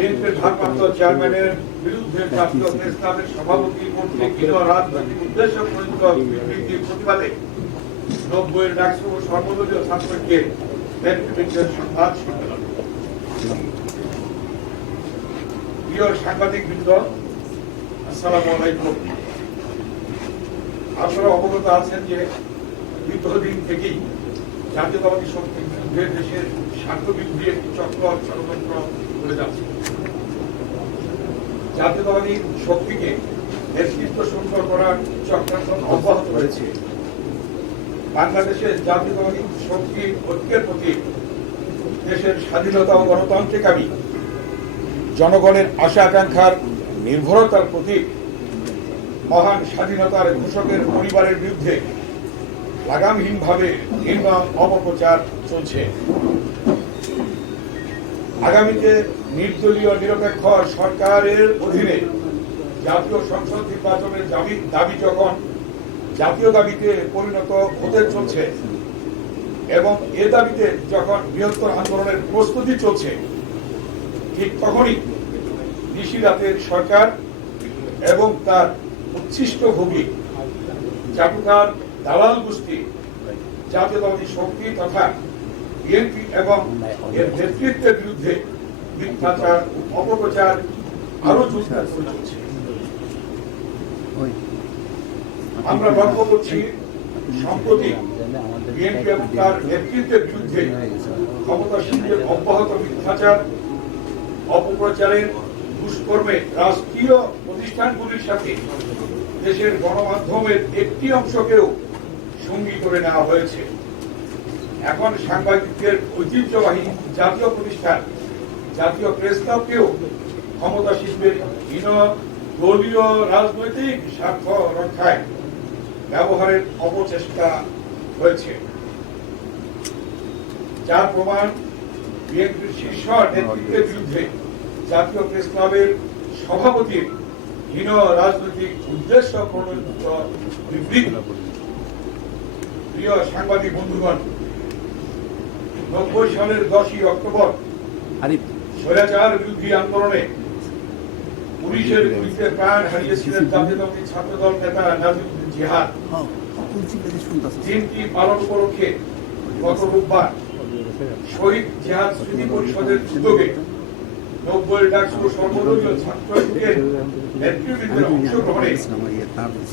বিএনপির ভারপ্রাপ্ত চেয়ারম্যানের বিরুদ্ধে জাতীয় প্রেস ক্লাবের সভাপতি কর্তৃক রাজনৈতিক উদ্দেশ্য প্রণীত বিবৃতির প্রতিবাদে ৯০-এর ডাকসু সর্বদলীয় ছাত্রকে নেতৃত্বের সংবাদ সম্মেলন। প্রিয় সাংবাদিকবৃন্দ, আসসালামু আলাইকুম। আপনারা অবগত আছেন যে দীর্ঘদিন থেকেই জাতীয়তাবাদী শক্তির বিরুদ্ধে দেশের স্বার্থবিরোধী একটি চক্র ষড়যন্ত্র করে যাচ্ছে। জাতীয়তাবাদী শক্তিকে নেতৃত্ব সুন্দর করার চক্রান্ত অব্যাহত রয়েছে। বাংলাদেশের জাতীয়তাবাদী শক্তির ঐক্যের প্রতি দেশের স্বাধীনতা ও গণতান্ত্রিকামী জনগণের আশা আকাঙ্ক্ষার নির্ভরতার প্রতীক মহান স্বাধীনতার ঘোষকের পরিবারের বিরুদ্ধে লাগামহীনভাবে নির্মম অপপ্রচার চলছে। আগামীতে নির্দলীয় নিরপেক্ষ সরকারের অধীনে জাতীয় সংসদ নির্বাচনের দাবি যখন জাতীয় দাবিতে পরিণত হতে চলছে এবং এ দাবিতে যখন বৃহত্তর আন্দোলনের প্রস্তুতি চলছে, ঠিক তখনই নিশিরাতের সরকার এবং তার উচ্ছিষ্ট ভোগী চাটুকার দালাল গোষ্ঠী জাতীয়তাবাদী শক্তি তথা বিএনপি এবং এর নেতৃত্বের বিরুদ্ধে মিথ্যাচার অপপ্রচার আরো জোরদার করে চলছে। আমরা লক্ষ্য করছি সম্প্রতি বিএনপি এবং তার নেতৃত্বের বিরুদ্ধে ক্ষমতাসীনদের অব্যাহত মিথ্যাচার অপপ্রচারের দুষ্কর্মে রাষ্ট্রীয় প্রতিষ্ঠানগুলির সাথে দেশের গণমাধ্যমের একটি অংশকেও সঙ্গী করে নেওয়া হয়েছে। এখন সাংবাদিকদের ঐতিহ্যবাহী জাতীয় প্রতিষ্ঠান জাতীয় প্রেস ক্লাবকেও ক্ষমতাসীনদের হীন দলীয় রাজনৈতিক স্বার্থ রক্ষায় ব্যবহারের অপচেষ্টা হয়েছে, যার প্রমাণ বিএনপির শীর্ষ নেতৃত্বের বিরুদ্ধে জাতীয় প্রেস ক্লাবের সভাপতির হীন রাজনৈতিক উদ্দেশ্য প্রণোদিত বিবৃতি। প্রিয় সাংবাদিক বন্ধুগণ, ৯০ সালের 10ই অক্টোবর স্বৈরাচার বিরোধী আন্দোলনে পুলিশের গুলিতে প্রাণ হারিয়েছিলেন জাতীয়তাবাদী ছাত্রদল নেতা নাজিমুদ্দিন জিহাদ। দিনটি পালন উপলক্ষে গত রোববার শহীদ জিহাদ স্মৃতি পরিষদের উদ্যোগে ৯০-এর ডাকসু সর্বদলীয় ছাত্রলীগের নেতৃবৃন্দের অংশগ্রহণে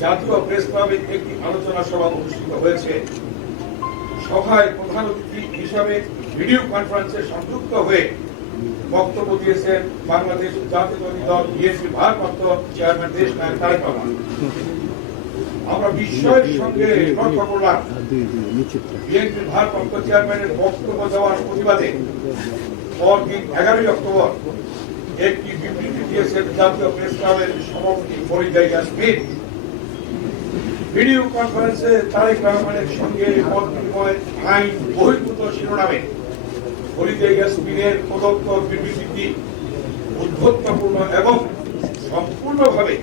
জাতীয় প্রেস ক্লাবে একটি আলোচনা সভা অনুষ্ঠিত হয়েছে। সভায় প্রধান অতিথি হিসাবে ভিডিও কনফারেন্সে সংযুক্ত হয়ে বক্তব্য দিয়েছেন বাংলাদেশ জাতীয়তাবাদী দল বিএনপির ভারপ্রাপ্ত চেয়ারম্যান দেশ নায়ক তারেক রহমান। আমরা বিস্ময়ের সঙ্গে লক্ষ্য করলাম বিএনপির ভারপ্রাপ্ত চেয়ারম্যানের বক্তব্য দেওয়ার প্রতিবাদে পরদিন 11ই অক্টোবর একটি বিবৃতি দিয়েছেন জাতীয় প্রেস ক্লাবের সভাপতি ফরিদা ইয়াসমিন। ভিডিও কনফারেন্সে তারেক রহমানের সঙ্গে মত বিনিময় আইন বহির্ভূত শিরোনামে ফরিদা ইয়াসমিনের প্রদত্ত বিবৃতিটি উদ্ধত্তপূর্ণ এবং সম্পূর্ণভাবে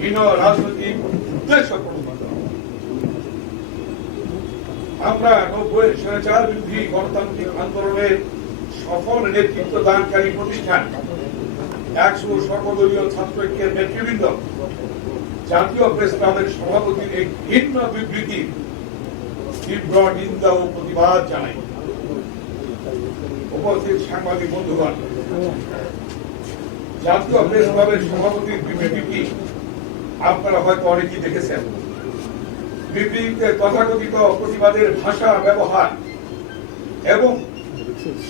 হীন রাজনৈতিক উদ্দেশ্য প্রণোদিত। আমরা ৯০-এর স্বৈরাচার বিরোধী গণতান্ত্রিক আন্দোলনের সফল নেতৃত্ব দানকারী প্রতিষ্ঠান ডাকসু সর্বদলীয় ছাত্র ঐক্যের নেতৃবৃন্দ জাতীয় প্রেস ক্লাবের সভাপতির এই ভিন্ন বিবৃতির তীব্র নিন্দা ও প্রতিবাদ জানাই। উপস্থিত সাংবাদিক বন্ধুগণ, জাতীয় প্রেস ক্লাবের সভাপতির বিবৃতিটি আপনারা হয়তো অনেকেই দেখেছেন। বিবৃতিতে তথাকথিত প্রতিবাদের ভাষা ব্যবহার এবং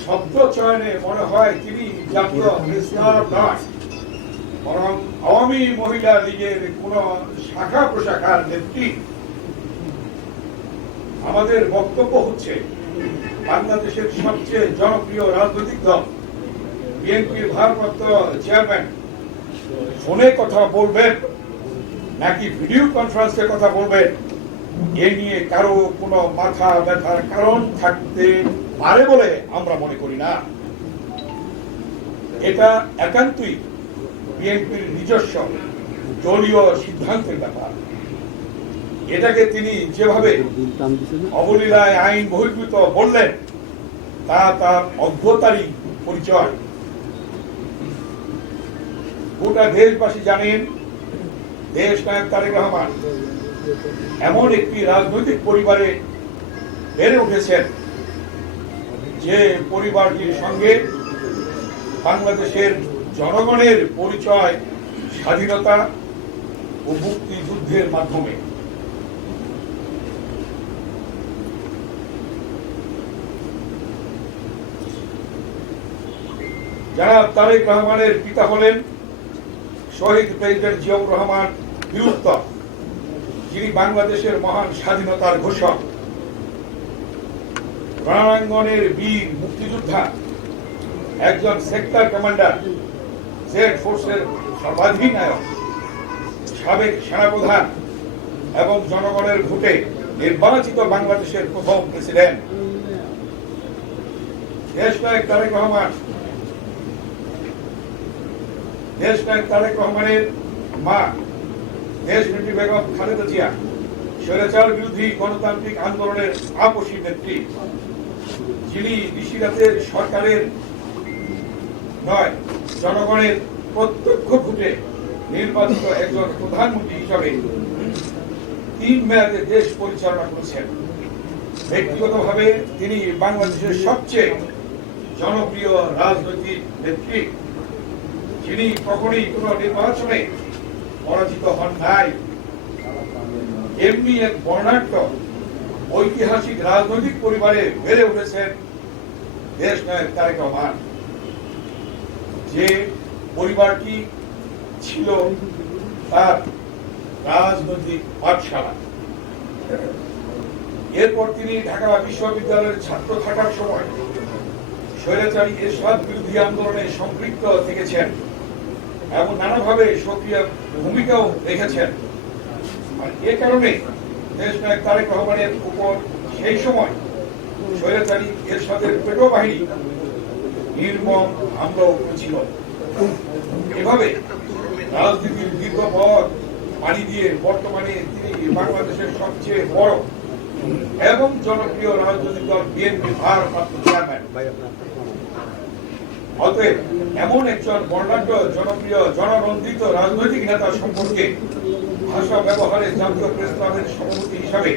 শব্দ চয়নে মনে হয় তিনি জাতীয় প্রেস ক্লাব নয়, বরং আওয়ামী মহিলা লীগের কোন শাখা প্রশাখার নেত্রী। আমাদের বক্তব্য হচ্ছে, বাংলাদেশের সবচেয়ে জনপ্রিয় রাজনৈতিক দল বিএনপির ভারপ্রাপ্ত চেয়ারম্যান ফোনে কথা বলবেন নাকি ভিডিও কনফারেন্সে কথা বলবেন, এ নিয়ে কারো কোনো মাথা ব্যথার কারণ থাকতে পারে বলে আমরা মনে করি না। এটা একান্তই বিএনপির নিজস্ব দলীয় সিদ্ধান্তের ব্যাপার। এটাকে তিনি যেভাবে অবলীলায় আইন বহির্ভূত বললেন তা তার অজ্ঞতারই পরিচয়। গোটা দেশবাসী জানেন দেশ নায়ক তারেক রহমান এমন একটি রাজনৈতিক পরিবারে বেড়ে উঠেছেন যে পরিবারটির সঙ্গে বাংলাদেশের জনগণের পরিচয় স্বাধীনতা ও মুক্তিযুদ্ধের মাধ্যমে। জনাব তারেক রহমানের পিতা হলেন শহীদ প্রেসিডেন্ট জিয়াউর রহমান বীরুত্তম, যিনি বাংলাদেশের মহান স্বাধীনতার ঘোষক, রণাঙ্গনের বীর মুক্তিযোদ্ধা, একজন সেক্টর কমান্ডার, জেড ফোর্সের সর্বাধিনায়ক, সাবেক সেনাপ্রধান এবং জনগণের ভোটে নির্বাচিত বাংলাদেশের প্রথম প্রেসিডেন্ট। দেশনায়ক তারেক রহমানের মা দেশনেত্রী বেগম খালেদা জিয়া স্বৈরাচার বিরোধী গণতান্ত্রিক আন্দোলনের আপসী নেত্রী, যিনি নিশিরাতের সরকারের নয় জনগণের প্রত্যক্ষ ভোটে নির্বাচিত একজন প্রধানমন্ত্রী হিসাবে 3 মেয়াদে দেশ পরিচালনা করেছেন। ব্যক্তিগতভাবে তিনি বাংলাদেশের সবচেয়ে জনপ্রিয় রাজনৈতিক নেত্রী, যিনি কখনোই কোন নির্বাচনে পরাজিত হন নাই। এমনি এক বর্ণাঢ্য ঐতিহাসিক রাজনৈতিক পরিবারে বেড়ে উঠেছেন দেশনায়ক তারেক রহমান, যে পরিবারটি ছিল তার রাজনৈতিক পাঠশালা। এরপর তিনি ঢাকা বিশ্ববিদ্যালয়ের ছাত্র থাকার সময় স্বৈরাচারী এরশাদ বিরোধী আন্দোলনে সম্পৃক্ত থেকেছেন এবং নানাভাবে সক্রিয় ভূমিকাও রেখেছেন। আর এ কারণে দেশনায়ক তারেক রহমানের উপর সেই সময় স্বৈরাচারী এরশাদের পেটো বাহিনী নির্মম হামলাও করেছিল। এভাবে রাজনীতির দীর্ঘ পথ পাড়ি দিয়ে বর্তমানে তিনি বাংলাদেশের সবচেয়ে বড় এবং জনপ্রিয় রাজনৈতিক দল বিএনপির ভারপ্রাপ্ত চেয়ারম্যান। অতএব এমন একজন বর্ণাঢ্য জনপ্রিয় জনরঞ্জিত রাজনৈতিক নেতা সম্পর্কে ভাষা ব্যবহারে জাতীয় প্রেস ক্লাবের সভাপতি হিসাবে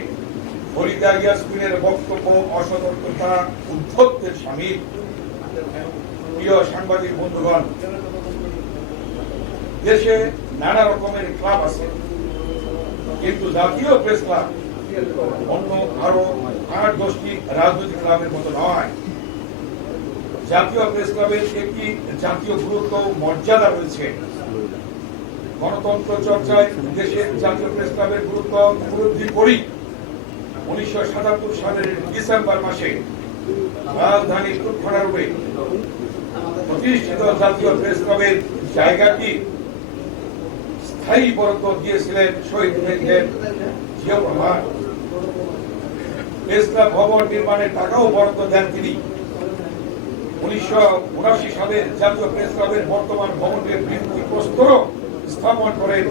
ফরিদা ইয়াসমিনের বক্তব্য অসতর্কতা উদ্ধত্তের শামিল। প্রিয় সাংবাদিক বন্ধুগণ, দেশে নানা রকমের ক্লাব আছে, কিন্তু জাতীয় প্রেস ক্লাব অন্য আরো 8-10টি রাজনৈতিক ক্লাবের মতো নয়। জাতীয় প্রেস ক্লাবের একটি জাতীয় গুরুত্ব মর্যাদা রয়েছে। গণতন্ত্র চর্চায় দেশের জাতীয় প্রেস ক্লাবের গুরুত্ব উপলব্ধি করি 1977 সালের ডিসেম্বর মাসে রাজধানীর উত্তরা রোডে প্রতিষ্ঠিত জাতীয় প্রেস ক্লাবের জায়গাটি স্থায়ী বরাদ্দ দিয়েছিলেন শহীদ president Ziaur Rahman. Press club ভবন নির্মাণের টাকাও বরাদ্দ দেন তিনি। 1979 সালে জাতীয় প্রেস ক্লাবের বর্তমান ভবনের ভিত্তিপ্রস্তর স্থাপন করেন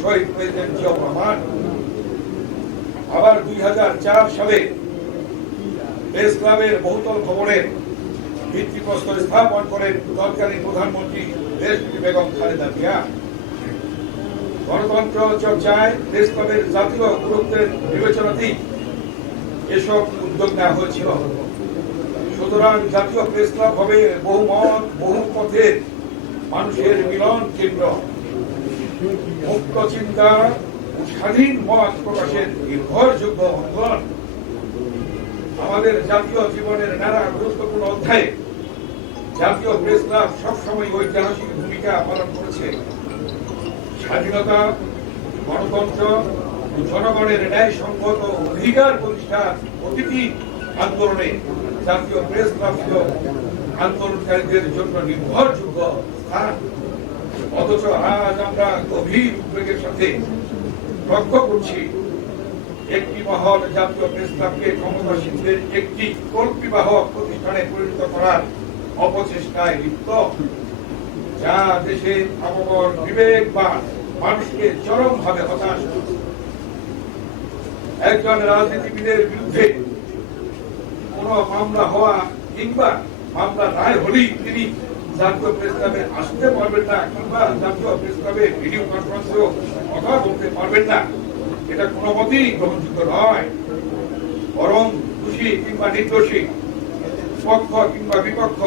শহীদ প্রেসিডেন্ট জিয়াউর রহমান। আবার 2004 সালে প্রেস ক্লাবের বহুতল ভবনের ভিত্তিপ্রস্তর স্থাপন করেন তৎকালীন প্রধানমন্ত্রী দেশনেত্রী বেগম খালেদা জিয়া। গণতন্ত্র চর্চায় প্রেস ক্লাবের জাতীয় গুরুত্বের বিবেচনাতেই এসব উদ্যোগ নেওয়া হয়েছিল। সুতরাং জাতীয় প্রেস ক্লাব হবে বহুমত বহু পথের মানুষের মিলন কেন্দ্র, মুক্ত চিন্তা ও স্বাধীন মত প্রকাশের নির্ভরযোগ্য অঙ্গন। আমাদের জাতীয় জীবনের নানা গুরুত্বপূর্ণ অধ্যায়ে জাতীয় প্রেস ক্লাব সবসময় ঐতিহাসিক ভূমিকা পালন করেছে। স্বাধীনতা, গণতন্ত্র ও জনগণের ন্যায়সঙ্গত অধিকার প্রতিষ্ঠার প্রতিটি আন্দোলনে জাতীয় প্রেস ক্লাব ছিল আন্দোলনকারীদের জন্য নির্ভরযোগ্য স্থান। অথচ আজ আমরা গভীর উদ্বেগের সাথে লক্ষ্য করছি একটি মহল জাতীয় প্রেস ক্লাবকে ক্ষমতাসীনদের একটি কল্পিবাহক প্রতিষ্ঠানে পরিণত করার অপচেষ্টায় লিপ্ত, যা দেশের আবহাওয়ার বিবেকবান মানুষকে চরমভাবে হতাশ করছে। একজন রাজনীতিবিদের বিরুদ্ধে কোন মামলা হওয়া কিংবা মামলা রায় হলেই তিনি জাতীয় প্রেস ক্লাবে আসতে পারবেন না কিংবা জাতীয় প্রেস ক্লাবে ভিডিও কনফারেন্সেও কথা বলতে পারবেন না, এটা কোনো মতেই গ্রহণযোগ্য নয়। বরং দোষী কিংবা নির্দোষী, পক্ষ কিংবা বিপক্ষ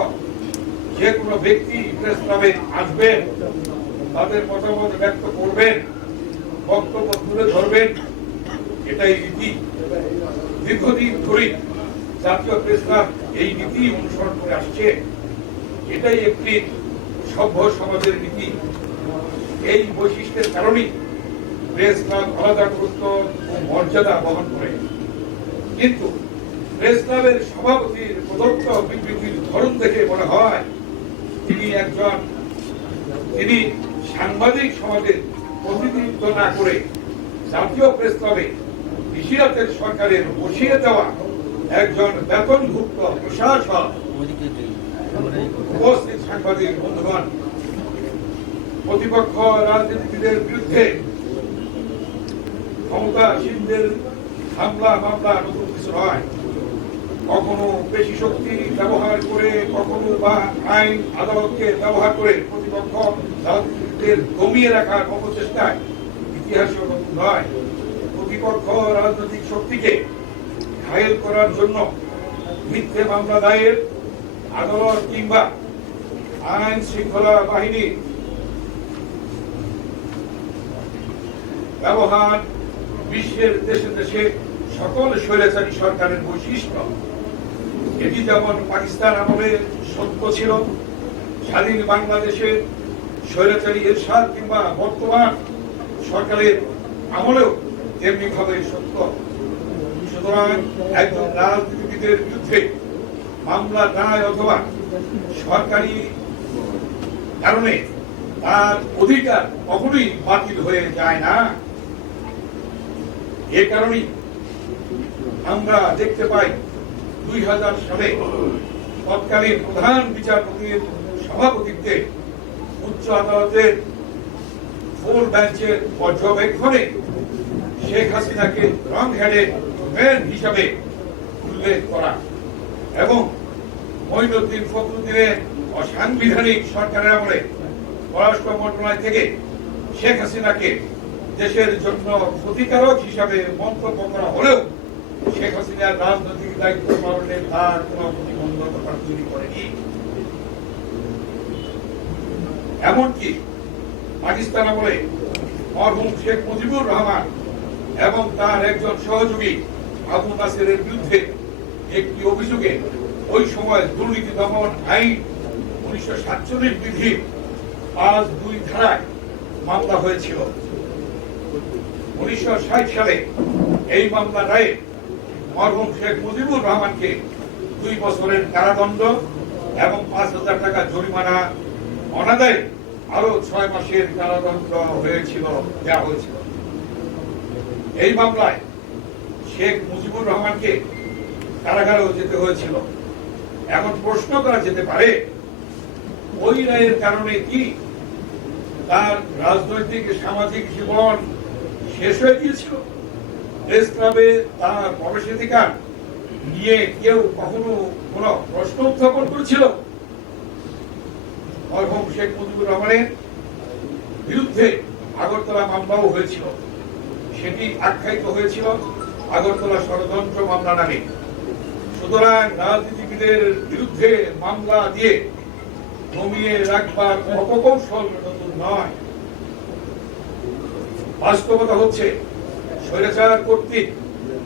যে কোনো ব্যক্তি প্রেস ক্লাবে আসবেন, তাদের মতামত ব্যক্ত করবেন, বক্তব্য তুলে ধরবেন, এটাই নীতি। দীর্ঘদিন ধরে জাতীয় প্রেস ক্লাব এই নীতি অনুসরণ করে আসছে। এটাই একটি সভ্য সমাজের নীতি। এই বৈশিষ্ট্যের কারণেই প্রেস ক্লাব আলাদা গুরুত্ব ও মর্যাদা বহন করে। কিন্তু প্রেস ক্লাবের সভাপতির প্রদত্ত বিবৃতির ধরন দেখে মনে হয় তিনি সাংবাদিক সমাজের প্রতিনিধিত্ব না করে জাতীয় প্রেস ক্লাবে ইসিরাতের সরকারের বসিয়ে দেওয়া একজন বেতনভুক্ত প্রশাসক। উপস্থিত সাংবাদিক বন্ধুগণ, প্রতিপক্ষ রাজনীতিবিদের বিরুদ্ধে ক্ষমতাসীনদের হামলা মামলা নতুন কিছু নয়। কখনো পেশি শক্তি ব্যবহার করে, কখনো বা আইন আদালতকে ব্যবহার করে প্রতিপক্ষ রাজনীতিবিদদের দমিয়ে রাখার অপচেষ্টায় ইতিহাসও নতুন নয়। প্রতিপক্ষ রাজনৈতিক শক্তিকে ঘায়েল করার জন্য মিথ্যে মামলা দায়ের, আদালত কিংবা আইন শৃঙ্খলা বাহিনী ব্যবহার বিশ্বের দেশে দেশে সকল স্বৈরাচারী সরকারের বৈশিষ্ট্য। এটি যেমন পাকিস্তান আমলে সত্য ছিল, স্বাধীন বাংলাদেশের স্বৈরাচারী এরশাদ কিংবা বর্তমান সরকারের আমলেও তেমনি ভাবে সত্য। সুতরাং একজন রাজনীতিবিদের বিরুদ্ধে মামলা দায় অথবা সরকারি কারণে তার অধিকার কখনোই বাতিল হয়ে যায় না। এ কারণেই আমরা দেখতে পাই 2000 সালে তৎকালীন প্রধান বিচারপতির সভাপতিত্বে উচ্চ আদালতের 4 বেঞ্চের পর্যবেক্ষণে শেখ হাসিনাকে রং হেডেড ম্যান হিসাবে উল্লেখ করা এবং মঈনুদ্দিন ফখরুদ্দিনের অসাংবিধানিক সরকারের আমলে পররাষ্ট্র মন্ত্রণালয় থেকে শেখ হাসিনাকে দেশের জন্য ক্ষতিকারক হিসাবে মন্তব্য করা হলেও শেখ হাসিনার রাজনৈতিক দায়িত্ব পালনে তার কোন প্রতিবন্ধকতা তৈরি করেনি। এমনকি পাকিস্তান আমলে মরহুম শেখ মুজিবুর রহমান এবং তার একজন সহযোগী আবু নাসেরের বিরুদ্ধে একটি অভিযোগে ওই সময় দুর্নীতি দমন আইন 1947 বিধির 5(2) ধারায় মামলা হয়েছিল। 1960 সালে এই মামলা রায়ে মরহুম শেখ মুজিবুর রহমানকে 2 বছরের কারাদণ্ড এবং 5,000 টাকা জরিমানা, অনাদায়ে আরো 6 মাসের কারাদণ্ড দেওয়া হয়েছিল। এই মামলায় শেখ মুজিবুর রহমানকে কারাগারেও যেতে হয়েছিল। এখন প্রশ্ন করা যেতে পারে, ওই রায়ের কারণে কি তার রাজনৈতিক সামাজিক জীবন শেষ হয়ে গিয়েছিল? প্রেস ক্লাবে তার প্রবেশাধিকার নিয়ে কেউ কখনো কোন প্রশ্ন উত্থাপন করেছিল? মরহুম শেখ মুজিবুর রহমানের বিরুদ্ধে আগরতলা মামলাও হয়েছিল। সেটি আখ্যায়িত হয়েছিল আগরতলা ষড়যন্ত্র মামলা নামে। সুতরাং রাজনীতিবিদের বিরুদ্ধে মামলা দিয়ে জমিয়ে রাখবার অপকৌশল নতুন নয়। বাস্তবতা হচ্ছে স্বৈরাচার কর্তৃক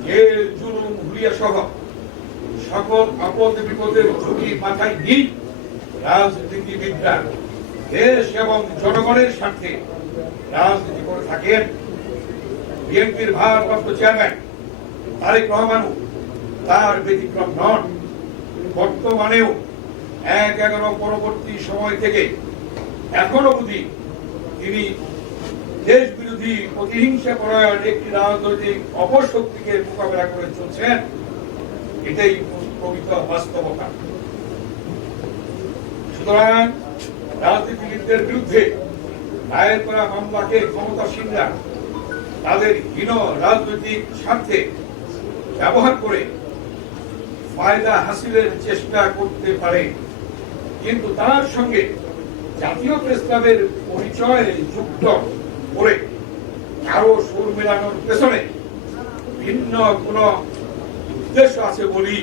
জেল, জুলুম, হুলিয়া সহ সকল আপদ বিপদের ঝুঁকি মাথায় নিয়ে রাজনীতিবিদরা দেশ এবং জনগণের স্বার্থে রাজনীতি করে থাকেন। বিএনপির ভারপ্রাপ্ত চেয়ারম্যান তারেক রহমানও তার ব্যতিক্রম নন। বর্তমানেও 1/11 পরবর্তী সময় থেকে এখনো অবধি তিনি দেশ বিরোধী প্রতিহিংসা পরায়ণ একটি রাজনৈতিক অপশক্তিকে মোকাবেলা করে চলছেন। এটাই প্রকৃত বাস্তবতা। সুতরাং রাজনীতিবিদদের বিরুদ্ধে দায়ের করা মামলাকে ক্ষমতাসীনরা তাদের হীন রাজনৈতিক স্বার্থে ব্যবহার করে ফায়দা হাসিলের চেষ্টা করতে পারে। কিন্তু তার সঙ্গে জাতীয় প্রেস ক্লাবের পরিচয় যুক্ত করে আরো সুর মেলানোর পেছনে ভিন্ন কোন উদ্দেশ্য আছে বলি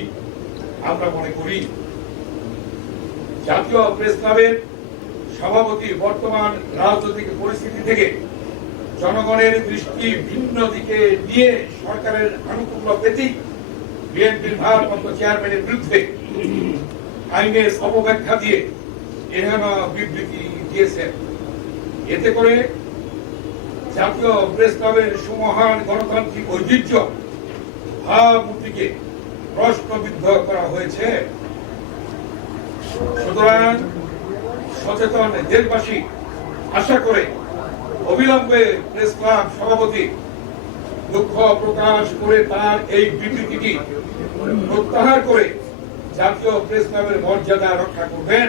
আমরা মনে করি। জাতীয় প্রেস ক্লাবের সভাপতি বর্তমান রাজনৈতিক পরিস্থিতি থেকে জনগণের দৃষ্টি ভিন্ন দিকে নিয়ে সরকারের আনুকূল্য পেতেই বিএনপির ভারপ্রাপ্ত চেয়ারম্যানের বিরুদ্ধে আইনের অপব্যাখ্যা দিয়ে এহেন বিবৃতি দিয়েছেন। এতে করে জাতীয় প্রেস ক্লাবের সুমহান গণতান্ত্রিক ঐতিহ্য ভাবমূর্তিকে প্রশ্নবিদ্ধ করা হয়েছে। সুতরাং সচেতন দেশবাসী আশা করে অবিলম্বে প্রেস ক্লাব সভাপতি দুঃখ প্রকাশ করে তার এই বিবৃতিটি প্রত্যাহার করে জাতীয় প্রেস ক্লাবের মর্যাদা রক্ষা করবেন।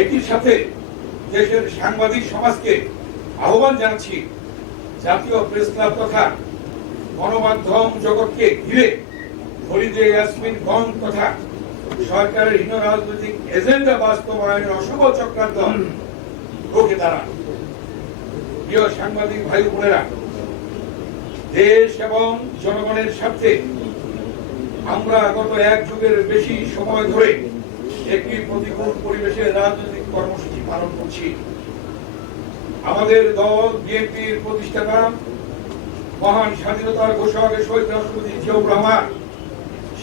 একই সাথে দেশের সাংবাদিক সমাজকে আহ্বান জানাচ্ছি, জাতীয় প্রেস ক্লাব তথা গণমাধ্যম জগৎকে ঘিরে ফরিদে ইয়াসমিন গং তথা সরকারের হীন রাজনৈতিক এজেন্ডা বাস্তবায়নের অশুভ চক্রান্ত রুখে দাঁড়ান। প্রিয় সাংবাদিক ভাই বোনেরা, দেশ এবং জনগণের স্বার্থে আমরা গত এক যুগের বেশি সময় ধরে একটি প্রতিকূল পরিবেশে রাজনৈতিক কর্মসূচি পালন করছি। আমাদের দল বিএনপির প্রতিষ্ঠাতা মহান স্বাধীনতার ঘোষক শহীদ রাষ্ট্রপতি জিয়াউর রহমান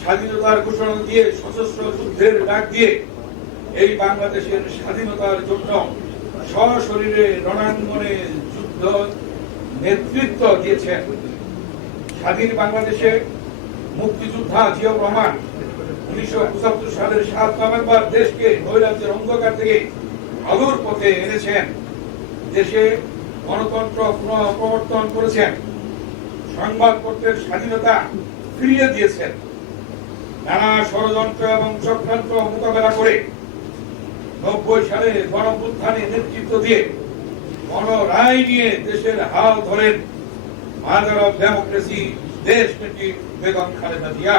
স্বাধীনতার ঘোষণা দিয়ে সশস্ত্র যুদ্ধের ডাক দিয়ে এই বাংলাদেশের স্বাধীনতার জন্য সশরীরে রণাঙ্গনে যুদ্ধ নেতৃত্ব দিয়েছেন। স্বাধীন বাংলাদেশে মুক্তিযোদ্ধা জিয়াউর রহমান 1975 সালের 7 নভেম্বর দেশকে নৈরাজ্যের অন্ধকার থেকে আলোর পথে এনেছেন। দেশে গণতন্ত্র পুনঃপ্রবর্তন করেছেন, সংবাদপত্রের স্বাধীনতা ফিরিয়ে দিয়েছেন। নানা ষড়যন্ত্র এবং চক্রান্ত মোকাবেলা করে 90 সালে গণঅভ্যুত্থানে নেতৃত্ব দিয়ে গণরায় নিয়ে দেশের হাল ধরেন মাদার অফ ডেমোক্রেসি দেশনেত্রী বেগম খালেদা জিয়া।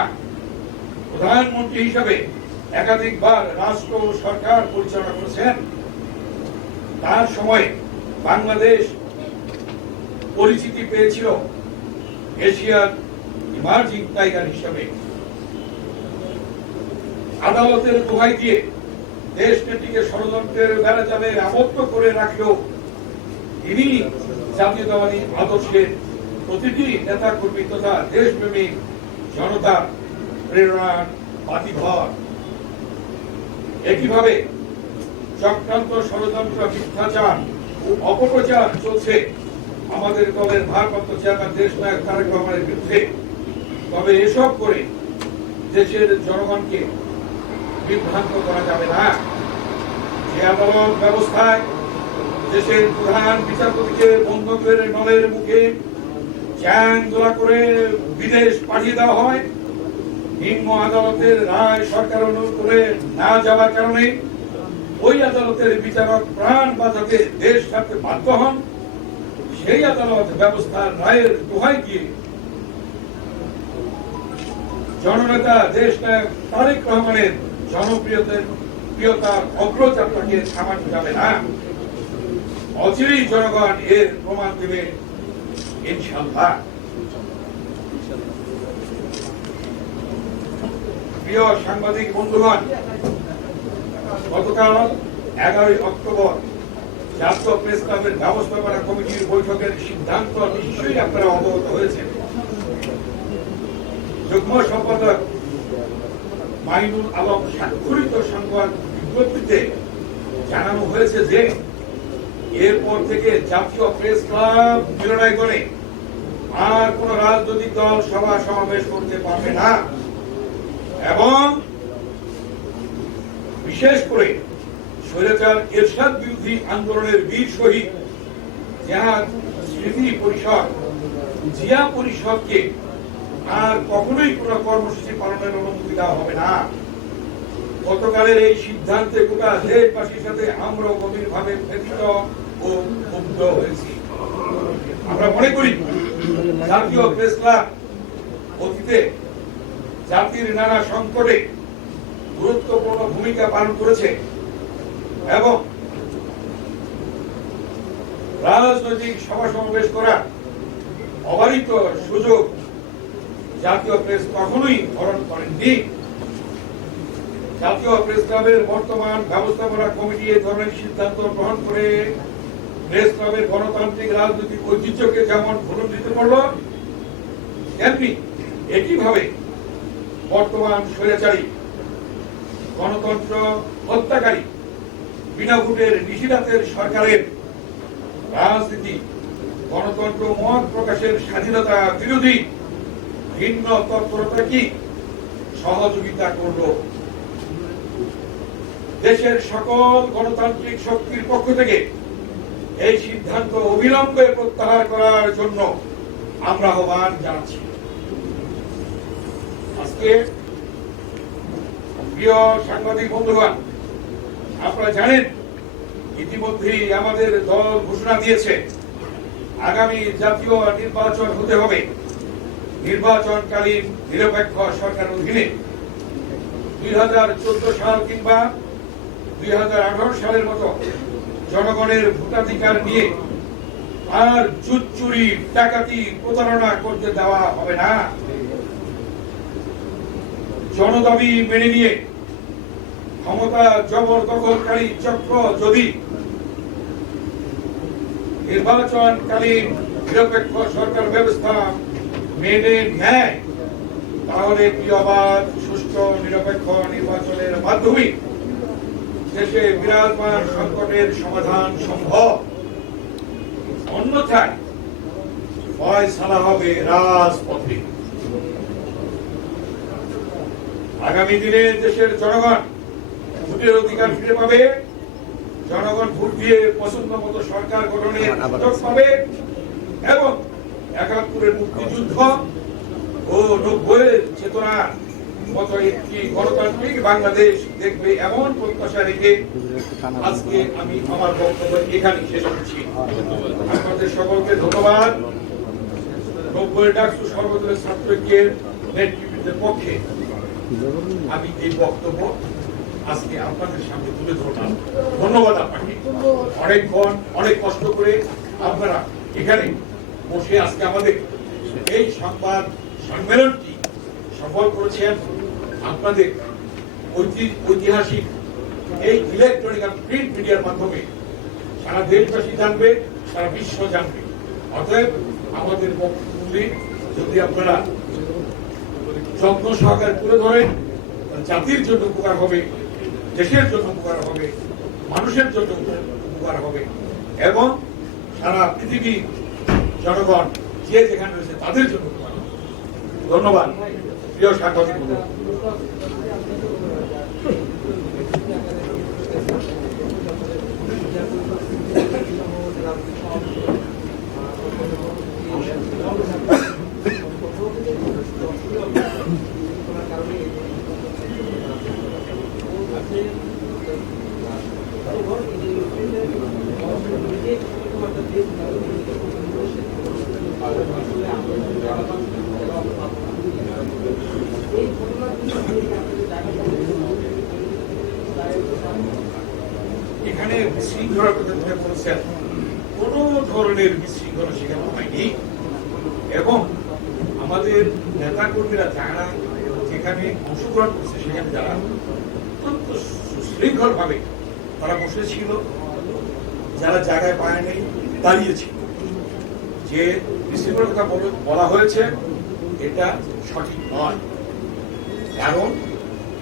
প্রধানমন্ত্রী হিসাবে একাধিকবার রাষ্ট্র ও সরকার পরিচালনা করেছেন। তার সময়ে বাংলাদেশ পরিচিতি পেয়েছিল এশিয়ার ইমার্জিং টাইগার হিসাবে। আদালতের দোহাই দিয়ে দেশ নেত্রীকে ষড়যন্ত্রের বেড়াজালে আবদ্ধ করে রাখলেও তিনি জাতীয়তাবাদী আদর্শের প্রতিটি নেতা কর্মী তথা দেশপ্রেমিক জনতার প্রেরণার বাতিঘর। একইভাবে চক্রান্ত, ষড়যন্ত্র, মিথ্যাচার ও অপপ্রচার চলছে আমাদের দলের ভারপ্রাপ্ত চেয়ারম্যান দেশ নায়ক তারেক রহমানের বিরুদ্ধে। তবে এসব করে দেশের জনগণকে বিভ্রান্ত করা যাবে না। যে আদালত ব্যবস্থায় দেশের প্রধান বিচারপতিকে বন্ধকের নলের মুখে চ্যাং দোলা করে বিদেশ পাঠিয়ে দেওয়া হয়, নিম্ন আদালতের রায় সরকার অনুকূলে না যাওয়ার কারণে ওই আদালতের বিচারক প্রাণ বাঁচাতে দেশ ছাড়তে বাধ্য হন, সেই আদালত ব্যবস্থার রায়ের দোহাই দিয়ে জননেতা দেশ নায়ক তারেক রহমানের জনপ্রিয়তার অগ্রযাত্রাকে থামানো যাবে না। অচিরেই জনগণ এর প্রমাণ দেবে ইনশাআল্লাহ। প্রিয় সাংবাদিক বন্ধুগণ, গতকাল 11 অক্টোবর জাতীয় প্রেস ক্লাবের ব্যবস্থাপনা কমিটির বৈঠকের সিদ্ধান্ত নিশ্চয়ই আপনারা অবগত হয়েছেন। যুগ্ম সম্পাদক মাইনুল আলম স্বাক্ষরিত সংবাদ বিজ্ঞপ্তিতে জানানো হয়েছে যে এরপর থেকে জাতীয় প্রেস ক্লাব মিলনায়তনে আর কোন রাজনৈতিক দল সভা সমাবেশ করতে পারবে না এবং বিশেষ করে স্বৈরাচার এরশাদ বিরোধী আন্দোলনের বীর শহীদ জিয়ার স্মৃতি পরিষদ জিয়া পরিষদকে আর কখনোই কোন কর্মসূচি পালনের অনুমতি দেওয়া হবে না। গতকালের এই সিদ্ধান্তে গোটা দেশবাসীর সাথে আমরা গভীরভাবে ব্যথিত ও ক্ষুব্ধ হয়েছি। আমরা মনে করি জাতীয় প্রেস ক্লাব অতীতে জাতির নানা সংকটে গুরুত্বপূর্ণ ভূমিকা পালন করেছে এবং রাজনৈতিক সভা সমাবেশ করার অবারিত সুযোগ জাতীয় প্রেস কখনোই হরণ করেননি। জাতীয় প্রেস ক্লাবের বর্তমান ব্যবস্থাপনা কমিটি এই ধরনের সিদ্ধান্ত গ্রহণ করে প্রেস ক্লাবের গণতান্ত্রিক রাজনৈতিক ঐতিহ্যকে যেমন ভুলুণ্ঠিত করল, তেমনি একইভাবে বর্তমান স্বৈরাচারী গণতন্ত্র হত্যাকারী বিনা ভোটের নিষিদ্ধাজ্ঞের সরকারের রাজনীতি গণতন্ত্র মত প্রকাশের স্বাধীনতা বিরোধী ভিন্ন তৎপরতা কি সহযোগিতা করল। দেশের সকল গণতান্ত্রিক শক্তির পক্ষ থেকে এই সিদ্ধান্ত অবিলম্বে প্রত্যাহার করার জন্য আমরা আহ্বান জানাচ্ছি। আজকে প্রিয় সাংবাদিক বন্ধুগণ, আপনারা জানেন ইতিমধ্যেই আমাদের দল ঘোষণা দিয়েছে আগামী জাতীয় নির্বাচন হতে হবে নির্বাচনকালীন নিরপেক্ষ সরকারের অধীনে। 2014 সাল কিংবা 2018 সালের মতো জনগণের ভোটাধিকার নিয়ে আর জুট চুরি ডাকাতি প্রতারণা করতে দেওয়া হবে না। জনদাবি মেনে নিয়ে ক্ষমতা জবরদখলকারী চক্র যদি নির্বাচনকালীন নিরপেক্ষ সরকার ব্যবস্থা মেনে নেয়, তাহলে কি অবাধ সুষ্ঠু নিরপেক্ষ নির্বাচনের মাধ্যমে দেশে বিরাজমান সংকটের সমাধান সম্ভব। অন্যথায় ফয়সালা হবে রাজপথে। আগামী দিনে দেশের জনগণ ভোটের অধিকার ফিরে পাবে, জনগণ ভোট দিয়ে পছন্দ মতো সরকার গঠনের সুযোগ পাবে এবং ৭১-এর মুক্তিযুদ্ধ ও ৯০-এর চেতনা মতো একটি গণতান্ত্রিক বাংলাদেশ দেখবে এমন প্রত্যাশা রেখে আজকে আমি আমার বক্তব্য এখানে শেষ করছি। আপনাদের সকলকে ধন্যবাদ। ৯০ ডাকসু সর্বদলীয় ছাত্র ঐক্যের নেতৃত্বের পক্ষে আমি এই বক্তব্য আজকে আপনাদের সামনে তুলে ধরলাম। ধন্যবাদ আপনাকে। অনেকক্ষণ অনেক কষ্ট করে আপনারা এখানে বসে আজকে আমাদের এই সংবাদ সম্মেলনটি সফল করেছেন। আপনাদের ঐতিহাসিক এই ইলেকট্রনিক আর প্রিন্ট মিডিয়ার মাধ্যমে সারা দেশবাসী জানবে, সারা বিশ্ব জানবে। অতএব আমাদের বক্তব্যগুলি যদি আপনারা যত্ন সহকারে তুলে ধরেন, জাতির জন্য উপকার হবে, দেশের জন্য উপকার হবে, মানুষের জন্য উপকার হবে এবং সারা পৃথিবীর জনগণ যে যেখানে রয়েছে তাদের জন্য উপকার হবে। ধন্যবাদ প্রিয় সাংবাদিক বন্ধু। এখানে বিশৃঙ্খলার কথা যেটা বলছেন, কোন ধরনের বিশৃঙ্খলা সেখানে হয়নি এবং আমাদের নেতা কর্মীরা যারা যেখানে অংশগ্রহণ করছে সেখানে যারা অত্যন্ত সুশৃঙ্খল ভাবে তারা বসেছিল, যারা জায়গায় পায় নেই দাঁড়িয়েছিল। যে বিশৃঙ্খলার কথা বলা হয়েছে এটা সঠিক নয়, কারণ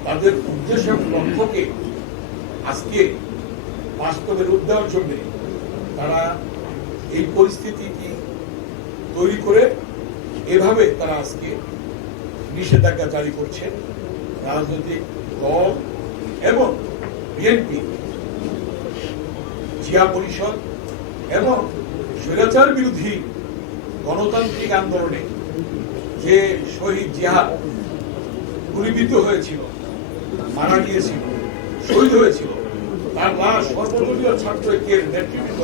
তাদের উদ্দেশ্য লক্ষ্যকে আজকে বাস্তবে রূপ দেওয়ার জন্য তারা এই পরিস্থিতিটি তৈরি করে এভাবে তারা আজকে নিষেধাজ্ঞা জারি করছেন। রাজনৈতিক দল এবং বিএনপি, জিয়া পরিষদ এবং স্বৈরাচার বিরোধী গণতান্ত্রিক আন্দোলনে যে শহীদ জিহাদ গুলিবিদ্ধ হয়েছিল, মারা গিয়েছিল, শহীদ হয়েছিল, তার লাশ সর্বদলীয় ছাত্র ঐক্যের নেতৃত্ব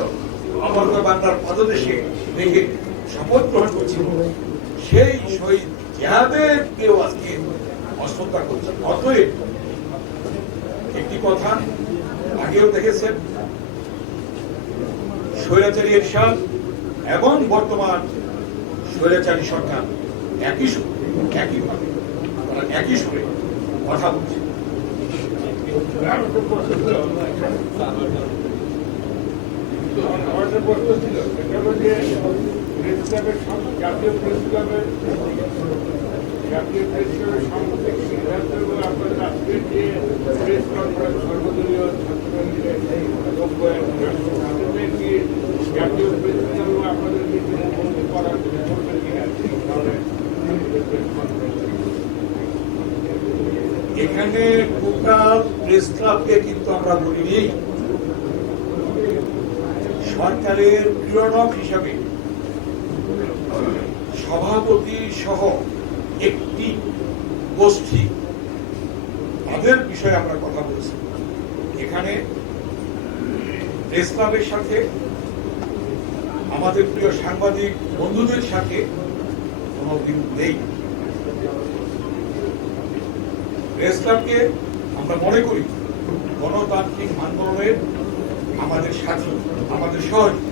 অমর্ত্য বাংলার পাদদেশে রেখে শপথ গ্রহণ করছিল। সেই শহীদ জিহাদের কেউ আজকে অস্ত্রত্যাগ করছে। অতএব একটি কথা আগেও দেখেছেন, স্বৈরাচারী এরশাদ এবং বর্তমান স্বৈরাচারী সরকার একই সুরে একইভাবে তারা একই সুরে কথা বলছে। আমাদের প্রশ্ন ছিল এটা হলো যে প্রেস ক্লাবের জাতীয় প্রেস ক্লাবের সাম্প্রতিক সিদ্ধান্ত এবং আপনাদের আজকের যে প্রেস কনফারেন্স সর্বদলীয় ছাত্রলীগের তাদের কি জাতীয় প্রেস ক্লাব এবং আপনাদের বন্ধু করার করবেন কিনা সেই ধরনের এখানে টোটাল প্রেস ক্লাবকে কিন্তু আমরা বলিনি, সরকারের ক্রীড়ক হিসাবে সভাপতি সহ একটি গোষ্ঠী, তাদের বিষয়ে আমরা কথা বলছি। এখানে প্রেস ক্লাবের সাথে আমাদের প্রিয় সাংবাদিক বন্ধুদের সাথে কোনো বিরোধ নেই। প্রেস ক্লাবকে আমরা মনে করি গণতান্ত্রিক আন্দোলনের আমাদের সাথী, আমাদের সহযোগী।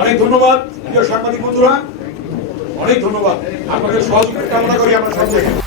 অনেক ধন্যবাদ প্রিয় সাংবাদিক বন্ধুরা, অনেক ধন্যবাদ। আপনাদের সহযোগিতা কামনা করি আমরা সব জায়গায়।